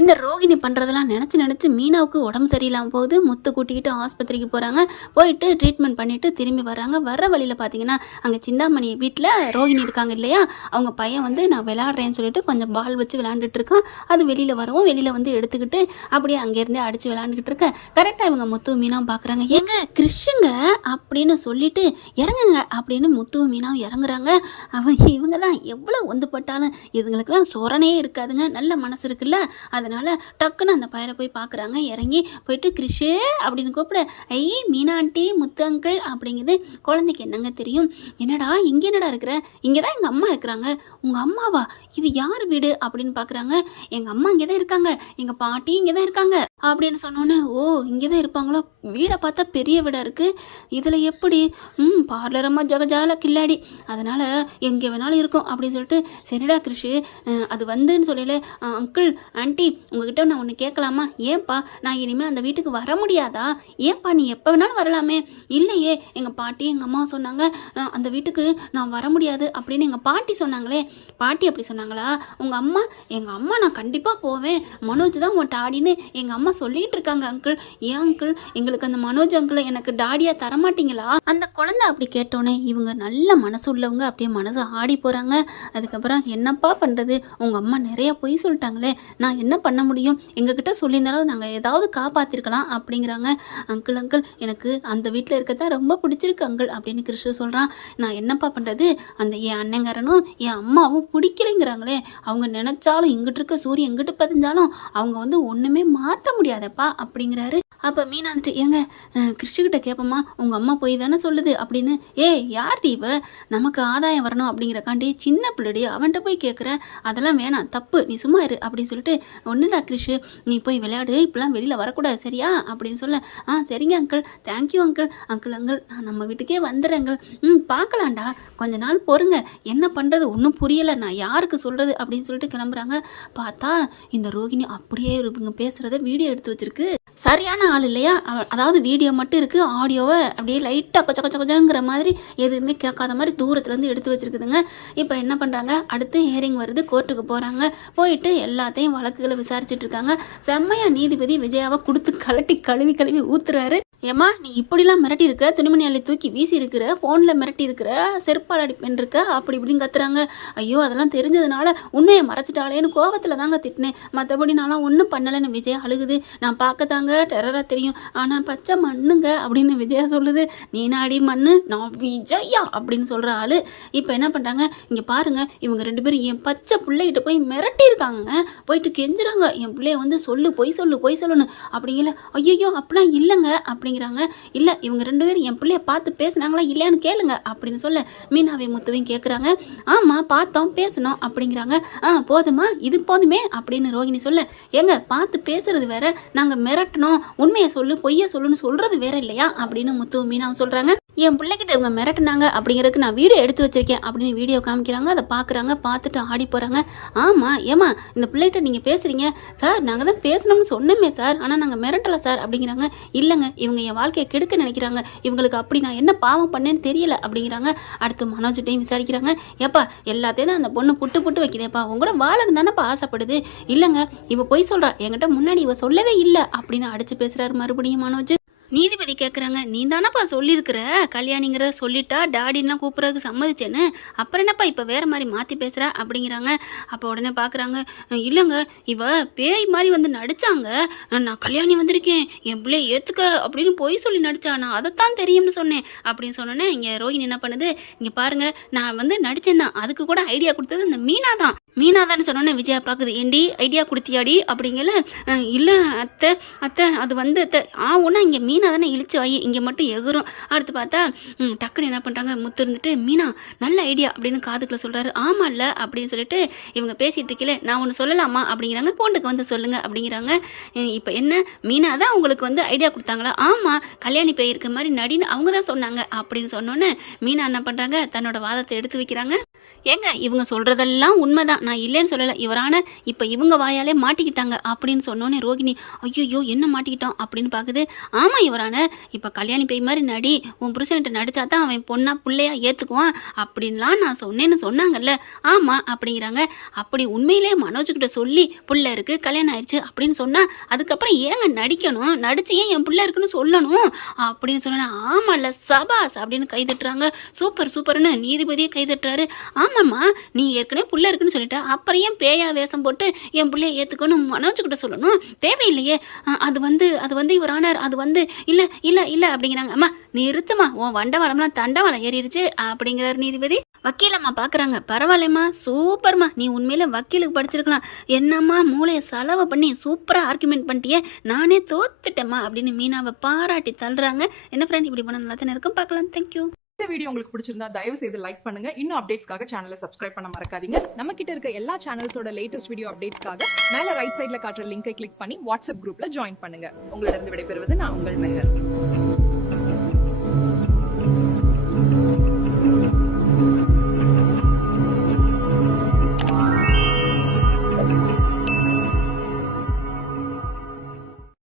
இந்த ரோகிணி பண்ணுறதெல்லாம் நினச்சி மீனாவுக்கு உடம்பு சரியில்லாமல் போகுது. முத்து கூட்டிக்கிட்டு ஆஸ்பத்திரிக்கு போகிறாங்க. போயிட்டு ட்ரீட்மெண்ட் பண்ணிவிட்டு திரும்பி வர்றாங்க. வர்ற வழியில் பார்த்தீங்கன்னா அங்கே சிந்தாமணி வீட்டில் ரோகிணி இருக்காங்க இல்லையா, அவங்க பையன் வந்து நான் விளையாடுறேன்னு சொல்லிட்டு கொஞ்சம் பால் வச்சு விளையாண்டுட்டு இருக்கான். அது வெளியில் வரவும் வெளியில் வந்து எடுத்துக்கிட்டு அப்படியே அங்கேருந்தே அடித்து விளையாண்டுக்கிட்டு இருக்க கரெக்டாக இவங்க முத்து மீனாவும் பார்க்குறாங்க. ஏங்க கிறிஷுங்க அப்படின்னு சொல்லிட்டு இறங்குங்க அப்படின்னு முத்து மீனாவும் இறங்குறாங்க. இவங்க தான் எவ்வளோ ஒந்துப்பட்டாலும் இதுங்களுக்கெல்லாம் சொரணே இருக்காதுங்க, நல்ல மனசு இருக்குல்ல. அதனால டக்குன்னு அந்த பையனை போய் பார்க்குறாங்க. இறங்கி போயிட்டு கிறிஷு அப்படின்னு கூப்பிட, ஐ மீனா ஆண்டி, முத்து அங்கிள் அப்படிங்குது. குழந்தைக்கு என்னங்க தெரியும், என்னடா இங்கே என்னடா இருக்கிற, இங்கே தான் எங்கள் அம்மா இருக்கிறாங்க. உங்கள் அம்மாவா, இது யார் வீடு அப்படின்னு பார்க்குறாங்க. எங்கள் அம்மா இங்கே தான் இருக்காங்க, எங்கள் பாட்டி இங்கே தான் இருக்காங்க அப்படின்னு சொன்னோன்னே, ஓ இங்கே தான் இருப்பாங்களோ, வீடை பார்த்தா பெரிய வீடாக இருக்குது, இதில் எப்படி பார்லரம்மா ஜகஜால கில்லாடி, அதனால் எங்கே வேணாலும் இருக்கும் அப்படின்னு சொல்லிட்டு, சரிடா கிறிஷு அது வந்துன்னு சொல்லல, அங்கிள் ஆண்டி உங்ககிட்ட நான் ஒன்று கேட்கலாமா, ஏன்பா நான் இனிமேல் அந்த வீட்டுக்கு வர முடியாதா, ஏன்பா நீ எப்போ வேணாலும் வரலாமே. இல்லையே எங்கள் பாட்டி எங்கள் அம்மா சொன்னாங்க அந்த வீட்டுக்கு நான் வர முடியாது அப்படின்னு எங்கள் பாட்டி சொன்னாங்களே. பாட்டி அப்படி சொன்னாங்களா, உங்கள் அம்மா, எங்கள் அம்மா நான் கண்டிப்பாக போவேன், மனோஜ் தான் உன் டாடின்னு எங்கள் அம்மா சொல்லிகிட்டு இருக்காங்க அங்கிள். ஏன் அங்கிள் எங்களுக்கு அந்த மனோஜ் அங்கிள் எனக்கு டாடியாக தரமாட்டிங்களா. அந்த குழந்தை அப்படி கேட்டோன்னே இவங்க நல்ல மனசு உள்ளவங்க அப்படியே மனசு ஆடி போகிறாங்க. அதுக்கப்புறம் என்னப்பா பண்ணுறது, உங்கள் அம்மா நிறைய பொய் சொல்லிட்டாங்களே, நான் என்ன பண்ண முடியும், எங்ககிட்ட சொல்லியிருந்தாலும் நாங்கள் ஏதாவது காப்பாற்றிருக்கலாம் அப்படிங்கிறாங்க. அங்கிள் அங்கிள் எனக்கு அந்த வீட்டில் இருக்கத்தான் ரொம்ப பிடிச்சிருக்கு அங்கிள் அப்படின்னு கிருஷ்ண சொல்கிறான். நான் என்னப்பா பண்ணுறது, அந்த என் அண்ணங்காரனும் என் அம்மாவும் பிடிக்கலைங்கிறாங்களே, அவங்க நினச்சாலும் இங்கிட்டு இருக்க சூரியன் எங்கிட்டு பதிஞ்சாலும் அவங்க வந்து ஒன்றுமே மாற்ற முடியாதப்பா அப்படிங்கிறாரு. அப்போ மீனா வந்துட்டு, ஏங்க கிறிஸ்துக்கிட்ட கேட்போம்மா, உங்கள் அம்மா போய் தானே சொல்லுது அப்படின்னு. யார்டி இவ, நமக்கு ஆதாயம் வரணும் அப்படிங்கிறக்காண்டி சின்ன பிள்ளடி அவன்கிட்ட போய் கேட்குற, அதெல்லாம் வேணாம் தப்பு, நீ சும்மா இரு அப்படின்னு சொல்லிட்டு, ஒன்றுடா கிறிஷு நீ போய் விளையாடு, இப்போலாம் வெளியில் வரக்கூடாது சரியா அப்படின்னு சொல்ல, சரிங்க uncle, thank you uncle, uncle uncle நான் நம்ம வீட்டுக்கே வந்துடுறேன் அங்கிள், பார்க்கலாம்டா, கொஞ்ச நாள் பொறுங்க, என்ன பண்ணுறது ஒன்றும் புரியலை, நான் யாருக்கு சொல்கிறது அப்படின்னு சொல்லிட்டு கிளம்புறாங்க. பார்த்தா இந்த ரோகிணி அப்படியே இவங்க பேசுகிறத வீடியோ எடுத்து வச்சிருக்கு. சரியான ஆள் இல்லையா, அதாவது வீடியோ மட்டும் இருக்குது, ஆடியோவை அப்படியே லைட்டாக கொச்ச கொச்ச கொச்சங்கிற மாதிரி எதுவுமே கேட்காத மாதிரி தூரத்துலேருந்து எடுத்து வச்சுருக்குதுங்க. இப்போ என்ன பண்ணுறாங்க, அடுத்து ஹியரிங் வருது, கோர்ட்டுக்கு போகிறாங்க. போயிட்டு எல்லாத்தையும் வழக்குகளை விசாரிச்சுட்டு இருக்காங்க. செம்மையாக நீதிபதி விஜயாவை கொடுத்து கலட்டி கழுவி கழுவி ஊத்துறாரு. ஏம்மா நீ இப்படிலாம் மிரட்டி இருக்க, துணிமணி அள்ளி தூக்கி வீசி இருக்கிற, ஃபோனில் மிரட்டி இருக்கிற, செருப்பால் அடிப்பேன் இருக்க அப்படி இப்படின்னு கத்துறாங்க. ஐயோ அதெல்லாம் தெரிஞ்சதுனால உண்மையை மறைச்சிட்டாலேன்னு கோவத்தில் தாங்க திட்டினேன், மற்றபடி நான்லாம் ஒன்றும் பண்ணலைன்னு விஜயா அழுகுது. நான் பார்க்கத்தாங்க டெரராக தெரியும், ஆனால் பச்சை மண்ணுங்க அப்படின்னு விஜயா சொல்லுது. நீ நாடி மண்ணு, நான் விஜயா அப்படின்னு சொல்கிற ஆள். இப்போ என்ன பண்ணுறாங்க, இங்கே பாருங்கள், இவங்க ரெண்டு பேரும் என் பச்சை பிள்ளைகிட்ட போய் மிரட்டி இருக்காங்க, போயிட்டு கெஞ்சுறாங்க, என் பிள்ளைய வந்து சொல்லு, பொய் சொல்லு, பொய் சொல்லணும் அப்படிங்கல. ஐயோ அப்படிலாம் இல்லைங்க அப்படிங்கிறாங்க. இல்லை இவங்க ரெண்டு பேரும் என் பிள்ளைய பார்த்து பேசுனாங்களா இல்லையான்னு கேளுங்க அப்படின்னு சொல்ல, மீனாவை முத்துவையும் கேட்குறாங்க. ஆமாம் பார்த்தோம் பேசணும் அப்படிங்கிறாங்க. போதுமா, இது போதுமே அப்படின்னு ரோகிணி சொல்ல, ஏங்க பார்த்து பேசுறது வேற, நாங்கள் மிரட்டணும், உண்மையை சொல்லு பொய்யை சொல்லுன்னு சொல்கிறது வேற இல்லையா அப்படின்னு முத்து மீனாவும் சொல்கிறாங்க. என் பிள்ளைகிட்ட இவங்க மிரட்டினாங்க அப்படிங்கிறதுக்கு நான் வீடியோ எடுத்து வச்சிருக்கேன் அப்படின்னு வீடியோ காமிக்கிறாங்க. அதை பார்க்குறாங்க, பார்த்துட்டு ஆடி போகிறாங்க. ஆமாம் ஏமா இந்த பிள்ளைகிட்ட நீங்கள் பேசுகிறீங்க சார், நாங்கள் தான் பேசணும்னு சொன்னோமே சார், ஆனால் நாங்கள் மிரட்டலை சார் அப்படிங்கிறாங்க. இல்லைங்க இவங்க என் வாழ்க்கையை கெடுக்க நினைக்கிறாங்க, இவங்களுக்கு அப்படி நான் என்ன பாவம் பண்ணேன்னு தெரியல அப்படிங்கிறாங்க. அடுத்து மனோஜ்கிட்டையும் விசாரிக்கிறாங்க. ஏப்பா எல்லாத்தையும் தான் அந்த பொண்ணு புட்டு புட்டு வைக்கிதேப்பா, உங்களோட வாழணும் தானேப்பா ஆசைப்படுது. இல்லைங்க இவ பொய் சொல்கிறா, என்கிட்ட முன்னாடி இவ சொல்லவே இல்லை அப்படின்னு அடித்து பேசுகிறாரு மறுபடியும் மனோஜ். நீதிபதி கேட்குறாங்க, நீ தானப்பா சொல்லியிருக்கிற கல்யாணிங்கிற சொல்லிட்டா டாடின்லாம் கூப்பிட்றதுக்கு சம்மதிச்சேன்னு, அப்புறம் என்னப்பா இப்போ வேறு மாதிரி மாற்றி பேசுகிற அப்படிங்கிறாங்க. அப்போ உடனே பார்க்குறாங்க, இல்லைங்க இவ பேய் மாதிரி வந்து நடித்தாங்க, நான் கல்யாணி வந்திருக்கேன் என் பிள்ளைய ஏற்றுக்க அப்படின்னு போய் சொல்லி நடித்தா, நான் அதைத்தான் தெரியும்னு சொன்னேன் அப்படின்னு சொன்னோன்னே இங்கே ரோஹிணி என்ன பண்ணுது, இங்கே பாருங்கள் நான் வந்து நடித்தேன் தான், அதுக்கு கூட ஐடியா கொடுத்தது இந்த மீனா தான். மீனா தானே சொன்னோன்னே விஜயா பார்க்குது, ஏண்டி ஐடியா கொடுத்தியாடி அப்படிங்கல. இல்லை அத்தை அத்தை அது வந்து அத்தை ஒன்றா இங்கே மீனா தானே இழிச்சு வாயி இங்கே மட்டும் எகுரும். அடுத்து பார்த்தா டக்குன்னு என்ன பண்ணுறாங்க, முத்து இருந்துட்டு மீனா நல்ல ஐடியா அப்படின்னு காதுக்குள்ள சொல்கிறாரு. ஆமாம் இல்லை அப்படின்னு சொல்லிட்டு இவங்க பேசிகிட்டு இருக்கல, நான் ஒன்று சொல்லலாமா அப்படிங்கிறாங்க. கோண்டுக்கு வந்து சொல்லுங்கள் அப்படிங்கிறாங்க. இப்போ என்ன மீனா தான் உங்களுக்கு வந்து ஐடியா கொடுத்தாங்களா? ஆமாம் கல்யாணி பேய் இருக்க மாதிரி நடின்னு அவங்க தான் சொன்னாங்க அப்படின்னு சொன்னோன்னே மீனா என்ன பண்ணுறாங்க, தன்னோட வாதத்தை எடுத்து வைக்கிறாங்க. ஏங்க இவங்க சொல்கிறதெல்லாம் உண்மைதான், நான் இல்லைன்னு சொல்லலை இவரான இப்போ இவங்க வாயாலே மாட்டிக்கிட்டாங்க அப்படின்னு சொன்னோன்னே ரோகிணி ஐயோ என்ன மாட்டிக்கிட்டோம் அப்படின்னு பார்க்குது. ஆமாம் யுவரான, இப்போ கல்யாணி பேய் மாதிரி நடி, உன் புருஷன்கிட்ட நடிச்சா தான் அவன் பொண்ணா பிள்ளையா ஏற்றுக்குவான் அப்படின்லாம் நான் சொன்னேன்னு சொன்னாங்கல்ல. ஆமாம் அப்படிங்கிறாங்க. அப்படி உண்மையிலே மனோஜ்கிட்ட சொல்லி புள்ள இருக்குது கல்யாணம் ஆயிடுச்சு அப்படின்னு சொன்னால் அதுக்கப்புறம் ஏங்க நடிக்கணும், நடிச்சு ஏன் என் பிள்ளை இருக்குன்னு சொல்லணும் அப்படின்னு சொன்னேன். ஆமாம்ல சபாஸ் அப்படின்னு கைதட்டுறாங்க. சூப்பர் சூப்பர்னு நீதிபதியே கைதட்டுறாரு. ஆமாம்மா, நீ ஏற்கனவே புள்ள இருக்குன்னு சொல்லிட்ட, அப்புறம் ஏன் பேயா வேஷம் போட்டு என் பிள்ளைய ஏற்றுக்கணும் மனோஜ்கிட்ட சொல்லணும், தேவையில்லையே. அது வந்து யுவர் ஆனர், அது வந்து இல்லை இல்லை இல்லை அப்படிங்கிறாங்க. அம்மா நிறுத்துமா, உன் வண்டவாளம்லாம் தண்டவாளம் ஏறிடுச்சு அப்படிங்கிறார் நீதிபதி. வக்கீலம்மா பார்க்குறாங்க. பரவாயில்லம்மா, சூப்பர்மா, நீ உண்மையில வக்கீலுக்கு படிச்சிருக்கலாம், என்னம்மா மூளையை செலவு பண்ணி சூப்பராக ஆர்குமெண்ட் பண்ணிட்டியே, நானே தோத்துட்டேம்மா அப்படின்னு மீனாவை பாராட்டி தள்ளுறாங்க. என்ன ஃப்ரெண்ட், இப்படி பண்ண நல்லா தானே இருக்கும். பார்க்கலாம். தேங்க்யூ. இந்த வீடியோ உங்களுக்கு பிடிச்சிருந்தா தயவு செய்து லைக் பண்ணுங்க. இன்னும் அப்டேட்ஸ்க்காக சேனலை சப்ஸ்கிரைப் பண்ண மறக்காதீங்க. நம்ம கிட்ட இருக்க எல்லா சேனல்ஸோட லேட்டஸ்ட் வீடியோ அப்டேட்ஸ்க்காக மேல ரைட் சைடுல காட்டுற லிங்கை கிளிக் பண்ணி வாட்ஸ்அப் குரூப்ல ஜாயின் பண்ணுங்க. உங்களிடம் விடைபெறுவது நான் உங்கள் மெஹர்.